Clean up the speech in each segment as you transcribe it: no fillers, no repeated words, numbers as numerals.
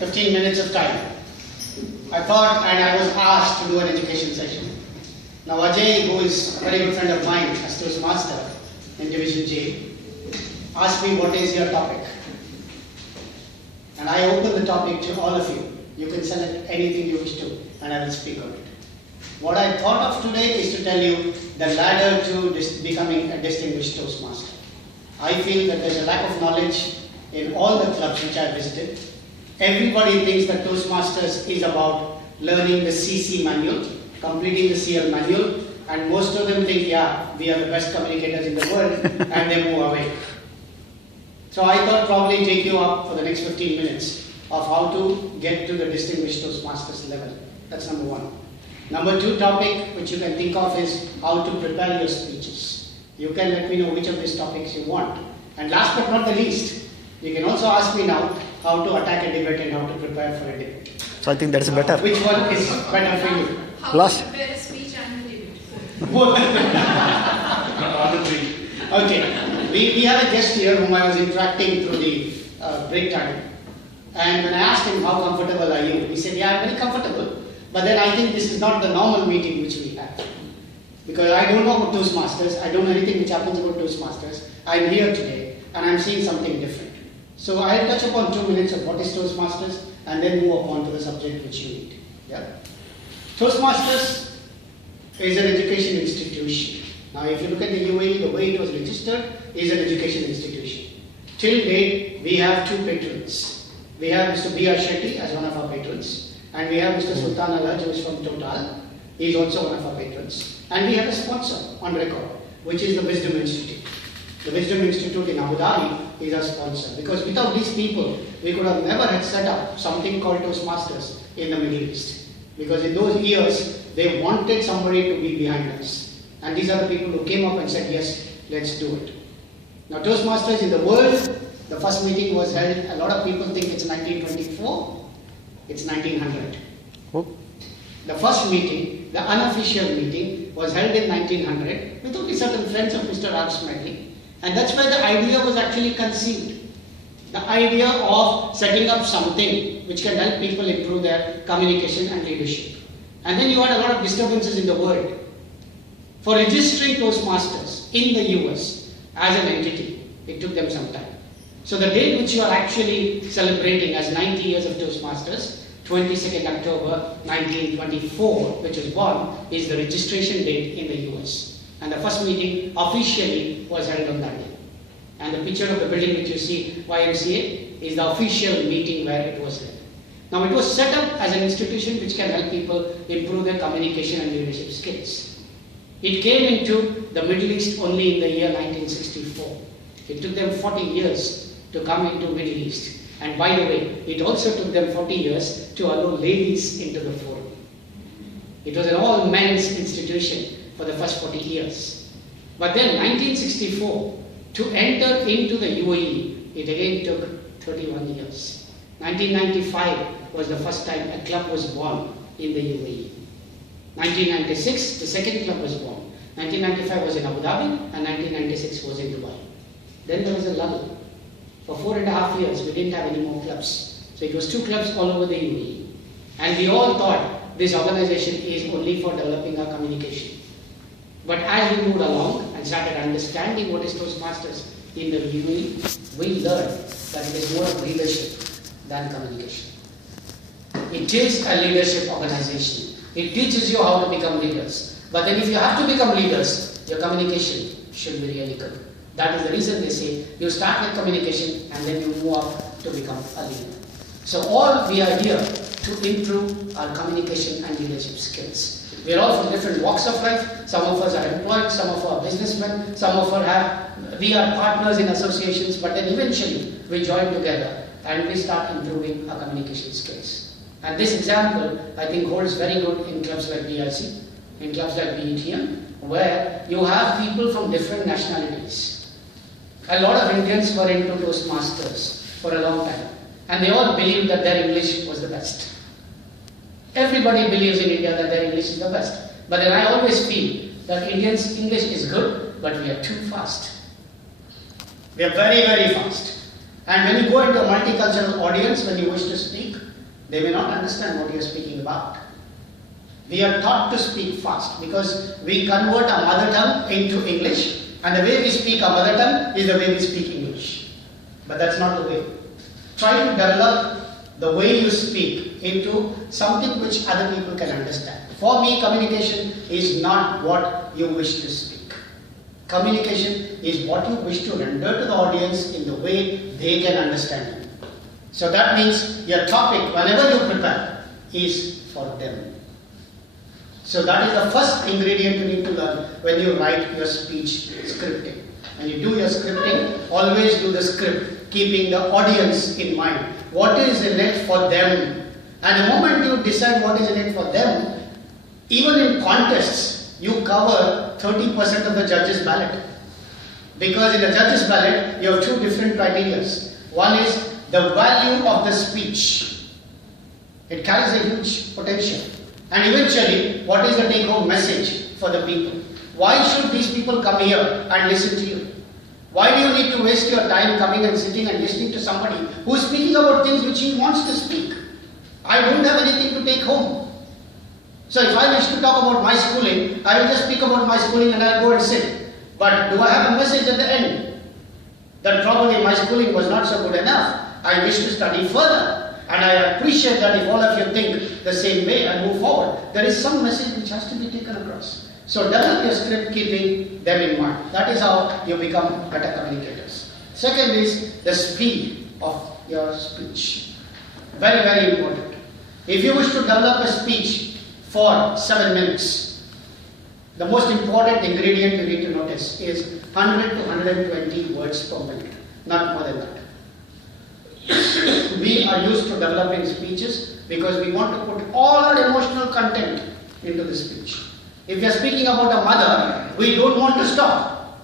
15 minutes of time. I thought, and I was asked to do an education session. Now Ajay, who is a very good friend of mine, as Toastmaster in Division J, asked me, what is your topic? And I open the topic to all of you. You can select anything you wish to, and I will speak on it. What I thought of today is to tell you the ladder to becoming a distinguished Toastmaster. I feel that there's a lack of knowledge in all the clubs which I visited. Everybody thinks that Toastmasters is about learning the CC manual, completing the CL manual, and most of them think, yeah, we are the best communicators in the world, and they move away. So I thought probably take you up for the next 15 minutes of how to get to the distinguished Toastmasters level. That's number one. Number two topic which you can think of is how to prepare your speeches. You can let me know which of these topics you want. And last but not the least, you can also ask me now how to attack a debate and how to prepare for a debate. So I think that's better. Which one is better for you? How to prepare a speech and a debate? Both. All the three. Okay. We have a guest here whom I was interacting through the break time. And when I asked him, how comfortable are you? He said, yeah, I'm very comfortable. But then I think this is not the normal meeting which we have. Because I don't know about Toastmasters. I don't know anything which happens about Toastmasters. I'm here today and I'm seeing something different. So I'll touch upon 2 minutes of what is Toastmasters and then move on to the subject which you need. Yeah? Toastmasters is an education institution. Now if you look at the UAE, the way it was registered is an education institution. Till date, we have two patrons. We have Mr. B.R. Shetty as one of our patrons. And we have Mr. Sultan Alhaj, who is from Total. He is also one of our patrons. And we have a sponsor on record, which is the Wisdom Institute. The Wisdom Institute in Abu Dhabi is our sponsor. Because without these people, we could have never had set up something called Toastmasters in the Middle East. Because in those years, they wanted somebody to be behind us. And these are the people who came up and said, yes, let's do it. Now Toastmasters in the world, the first meeting was held, a lot of people think it's 1924. It's 1900. Oh. The first meeting, the unofficial meeting, was held in 1900 with only certain friends of Mr. Smedley. And that's where the idea was actually conceived. The idea of setting up something which can help people improve their communication and leadership. And then you had a lot of disturbances in the world. For registering Toastmasters in the US as an entity, it took them some time. So the date which you are actually celebrating as 90 years of Toastmasters, 22nd October 1924, which is born, is the registration date in the US. And the first meeting officially was held on that day. And the picture of the building which you see, YMCA, is the official meeting where it was held. Now it was set up as an institution which can help people improve their communication and leadership skills. It came into the Middle East only in the year 1964. It took them 40 years to come into Middle East. And by the way, it also took them 40 years to allow ladies into the forum. It was an all-men's institution for the first 40 years. But then 1964, to enter into the UAE, it again took 31 years. 1995 was the first time a club was born in the UAE. 1996, the second club was born. 1995 was in Abu Dhabi and 1996 was in Dubai. Then there was a lull. For 4.5 years, we didn't have any more clubs. So it was 2 clubs all over the UAE. And we all thought this organization is only for developing our communication. But as we moved along and started understanding what is Toastmasters in the UAE, we learned that it is more of leadership than communication. It is a leadership organization. It teaches you how to become leaders. But then if you have to become leaders, your communication should be really good. That is the reason they say you start with communication and then you move up to become a leader. So all we are here to improve our communication and leadership skills. We are all from different walks of life. Some of us are employed, some of us are businessmen, some of us we are partners in associations, but then eventually we join together and we start improving our communication skills. And this example, I think, holds very good in clubs like BRC, in clubs like DTM, where you have people from different nationalities. A lot of Indians were into Toastmasters for a long time, and they all believed that their English was the best. Everybody believes in India that their English is the best. But then I always feel that Indians' English is good, but we are too fast. We are very, very fast. And when you go into a multicultural audience, when you wish to speak, they may not understand what you are speaking about. We are taught to speak fast because we convert our mother tongue into English, and the way we speak our mother tongue is the way we speak English. But that's not the way. Try to develop the way you speak into something which other people can understand. For me, communication is not what you wish to speak. Communication is what you wish to render to the audience in the way they can understand you. So that means your topic, whenever you prepare, is for them. So that is the first ingredient you need to learn when you write your speech scripting. When you do your scripting, always do the script, keeping the audience in mind. What is in it for them? And the moment you decide what is in it for them, even in contests, you cover 30% of the judge's ballot. Because in the judge's ballot, you have two different criteria. One is the value of the speech. It carries a huge potential. And eventually, what is the take-home message for the people? Why should these people come here and listen to you? Why do you need to waste your time coming and sitting and listening to somebody who is speaking about things which he wants to speak? I don't have anything to take home. So if I wish to talk about my schooling, I will just speak about my schooling and I'll go and sit. But do I have a message at the end? That probably my schooling was not so good enough. I wish to study further. And I appreciate that if all of you think the same way and move forward, there is some message which has to be taken across. So develop your script keeping them in mind. That is how you become better communicators. Second is the speed of your speech. Very, very important. If you wish to develop a speech for 7 minutes, the most important ingredient you need to notice is 100 to 120 words per minute, not more than that. We are used to developing speeches because we want to put all our emotional content into the speech. If we are speaking about a mother, we don't want to stop.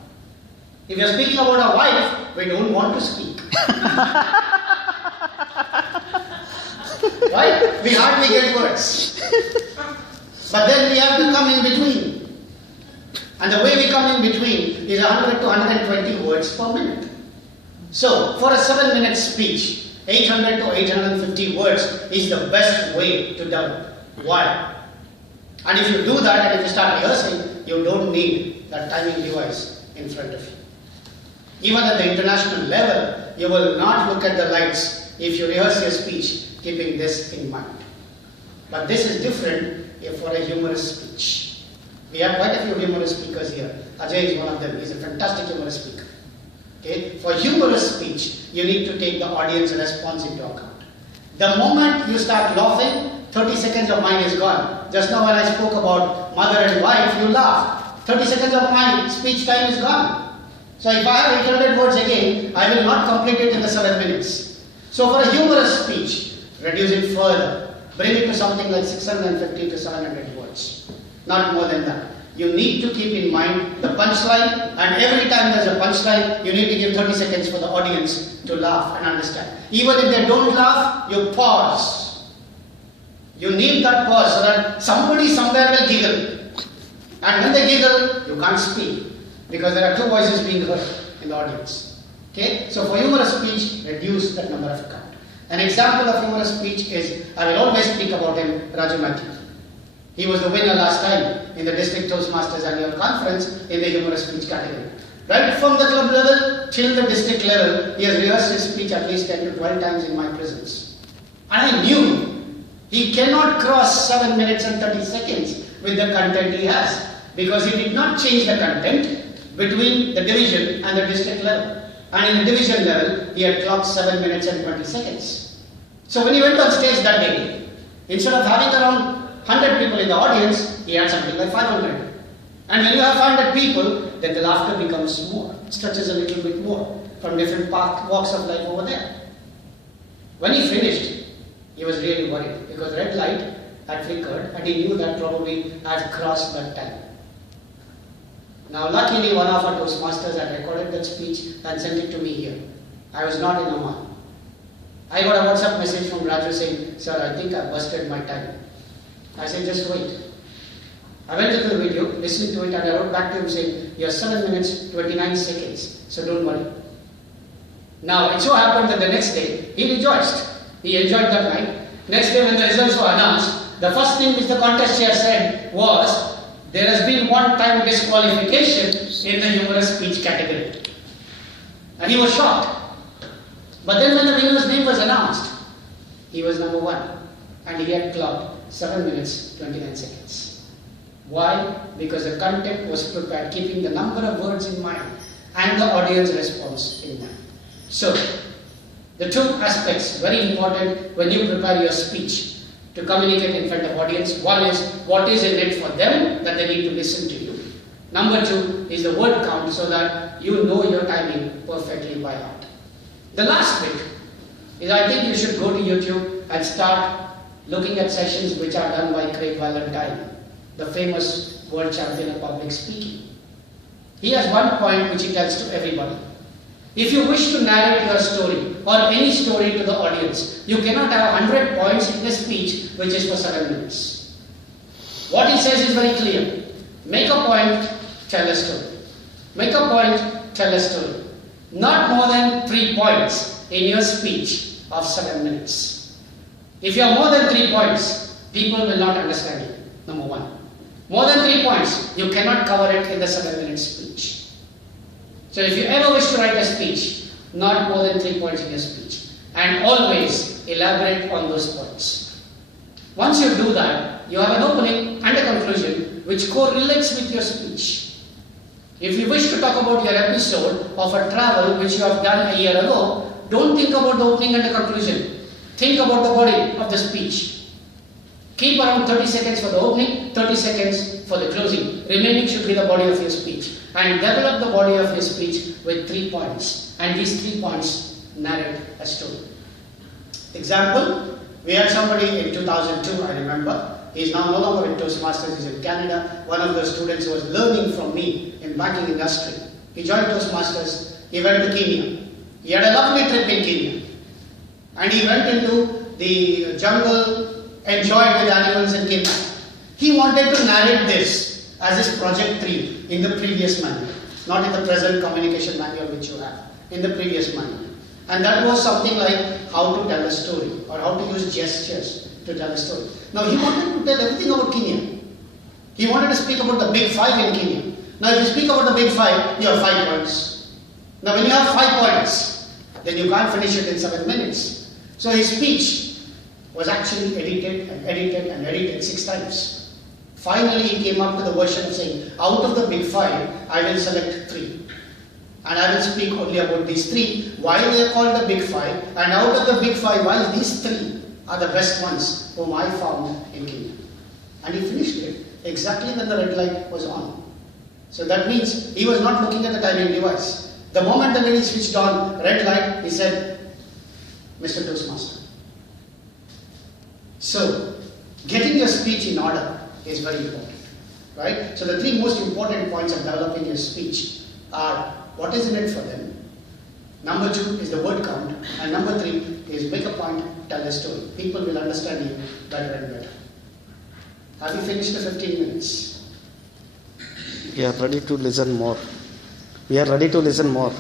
If we are speaking about a wife, we don't want to speak. Right? We hardly get words. But then we have to come in between. And the way we come in between is 100 to 120 words per minute. So, for a 7-minute speech, 800 to 850 words is the best way to develop. Why? And if you do that and if you start rehearsing, you don't need that timing device in front of you. Even at the international level, you will not look at the lights if you rehearse your speech keeping this in mind. But this is different for a humorous speech. We have quite a few humorous speakers here. Ajay is one of them. He's a fantastic humorous speaker. Okay? For humorous speech, you need to take the audience response into account. The moment you start laughing, 30 seconds of mine is gone. Just now when I spoke about mother and wife, you laughed. 30 seconds of my speech time is gone. So if I have 800 words again, I will not complete it in the 7 minutes. So for a humorous speech, reduce it further. Bring it to something like 650 to 700 words. Not more than that. You need to keep in mind the punchline, and every time there's a punchline, you need to give 30 seconds for the audience to laugh and understand. Even if they don't laugh, you pause. You need that pause so that somebody somewhere will giggle. And when they giggle, you can't speak because there are two voices being heard in the audience. Okay? So for humorous speech, reduce that number of count. An example of humorous speech is, I will always speak about him, Raju Matthew. He was the winner last time in the District Toastmasters Annual Conference in the humorous speech category. Right from the club level till the district level, he has rehearsed his speech at least 10 to 12 times in my presence. And I knew he cannot cross 7 minutes and 30 seconds with the content he has, because he did not change the content between the division and the district level. And in the division level, he had clocked 7 minutes and 20 seconds. So when he went on stage that day, instead of having around 100 people in the audience, he had something like 500. And when you have 500 people, then the laughter becomes more, stretches a little bit more from different walks of life over there. When he finished, he was really worried because red light had flickered and he knew that probably had crossed that time. Now luckily one of our Toastmasters had recorded that speech and sent it to me here. I was not in Oman. I got a WhatsApp message from Raju saying, "Sir, I think I busted my time." I said, "Just wait." I went to the video, listened to it, and I wrote back to him saying, "You're 7 minutes, 29 seconds, so don't worry." Now, it so happened that the next day, he rejoiced. He enjoyed that night, Next day when the results were announced, the first thing which the contest chair said was, there has been one-time disqualification in the humorous speech category. And he was shocked. But then when the winner's name was announced, he was number 1. And he had clocked 7 minutes 29 seconds. Why? Because the content was prepared keeping the number of words in mind and the audience response in mind. So, the two aspects very important when you prepare your speech to communicate in front of audience. One is what is in it for them that they need to listen to you. Number 2 is the word count so that you know your timing perfectly by heart. The last bit is I think you should go to YouTube and start looking at sessions which are done by Craig Valentine, the famous world champion of public speaking. He has one point which he tells to everybody. If you wish to narrate your story or any story to the audience, you cannot have 100 points in a speech which is for 7 minutes. What he says is very clear. Make a point, tell a story. Make a point, tell a story. Not more than 3 points in your speech of 7 minutes. If you have more than 3 points, people will not understand you. Number 1. More than 3 points, you cannot cover it in the 7-minute speech. So if you ever wish to write a speech, not more than 3 points in your speech. And always elaborate on those points. Once you do that, you have an opening and a conclusion which correlates with your speech. If you wish to talk about your episode of a travel which you have done a year ago, don't think about the opening and the conclusion. Think about the body of the speech. Keep around 30 seconds for the opening, 30 seconds for the closing. Remaining should be the body of your speech. And develop the body of your speech with 3 points. And these 3 points narrate a story. Example, we had somebody in 2002, I remember. He is now no longer in Toastmasters, he is in Canada. One of the students who was learning from me in banking industry. He joined Toastmasters, he went to Kenya. He had a lovely trip in Kenya. And he went into the jungle, enjoyed with animals and came back. He wanted to narrate this as his project 3 in the previous manual, not in the present communication manual which you have, in the previous manual. And that was something like how to tell a story or how to use gestures to tell a story. Now he wanted to tell everything about Kenya. He wanted to speak about the big 5 in Kenya. Now if you speak about the big 5, you have 5 points. Now when you have 5 points, then you can't finish it in 7 minutes. So his speech was actually edited and edited and edited 6 times. Finally, he came up with a version of saying, out of the big 5, I will select 3. And I will speak only about these 3, why they are called the big 5, and out of the big 5, why these 3 are the best ones whom I found in Kenya. And he finished it exactly when the red light was on. So that means he was not looking at the timing device. The moment the lady switched on red light, he said, Mr. Toastmaster. So, getting your speech in order is very important, right? So the 3 most important points of developing your speech are what is in it for them. Number 2 is the word count, and number 3 is make a point, tell a story. People will understand you better and better. Have you finished the 15 minutes? We are ready to listen more. We are ready to listen more.